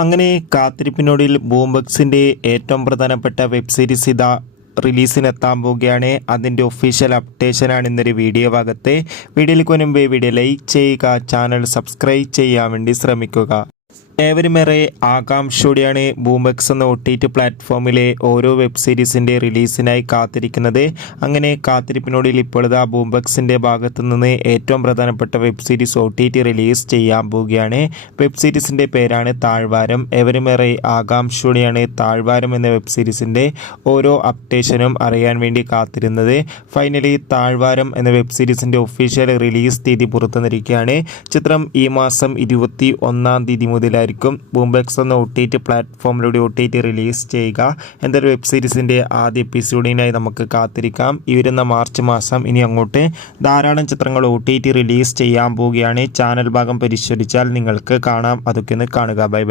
അങ്ങനെ കാത്തിരിപ്പിനൊടുവിൽ ബൂംബക്സിൻ്റെ ഏറ്റവും പ്രധാനപ്പെട്ട വെബ് സീരീസ് ഇതാ റിലീസിനെത്താൻ പോവുകയാണ്. അതിൻ്റെ ഒഫീഷ്യൽ അപ്ഡേഷനാണ് ഇന്നൊരു വീഡിയോ ഭാഗത്ത്. വീഡിയോയിലേക്ക് മുൻപ് വീഡിയോ ലൈക്ക് ചെയ്യുക, ചാനൽ സബ്സ്ക്രൈബ് ചെയ്യാൻ വേണ്ടി ശ്രമിക്കുക. ഏവരുമേറെ ആകാംക്ഷയോടെയാണ് ബൂംബക്സ് എന്ന OTT പ്ലാറ്റ്ഫോമിലെ ഓരോ വെബ് സീരീസിൻ്റെ റിലീസിനായി കാത്തിരിക്കുന്നത്. അങ്ങനെ കാത്തിരിപ്പിനോടിൽ ഇപ്പോഴത്തെ ബൂംബക്സിൻ്റെ ഭാഗത്തു നിന്ന് ഏറ്റവും പ്രധാനപ്പെട്ട വെബ് സീരീസ് OTT റിലീസ് ചെയ്യാൻ പോവുകയാണ്. വെബ് സീരീസിൻ്റെ പേരാണ് താഴ്വാരം. ഏവരുമേറെ ആകാംക്ഷയോടെയാണ് താഴ്വാരം എന്ന വെബ് സീരീസിൻ്റെ ഓരോ അപ്ഡേഷനും അറിയാൻ വേണ്ടി കാത്തിരുന്നത്. ഫൈനലി താഴ്വാരം എന്ന വെബ് സീരീസിൻ്റെ ഒഫീഷ്യൽ റിലീസ് തീയതി പുറത്തുവന്നിരിക്കുകയാണ്. ചിത്രം ഈ മാസം 21-ാം തീയതി മുതലായിരിക്കും ബൂംബക്സ് എന്ന OTT പ്ലാറ്റ്ഫോമിലൂടെ OTT റിലീസ് ചെയ്യുക. എന്തായാലും വെബ് സീരീസിൻ്റെ ആദ്യ എപ്പിസോഡിനായി നമുക്ക് കാത്തിരിക്കാം. ഈ വരുന്ന മാർച്ച് മാസം ഇനി അങ്ങോട്ട് ധാരാളം ചിത്രങ്ങൾ OTT റിലീസ് ചെയ്യാൻ പോവുകയാണ്. ചാനൽ ഭാഗം പരിശോധിച്ചാൽ നിങ്ങൾക്ക് കാണാം. അതൊക്കെ ഒന്ന് കാണുക. Bye bye.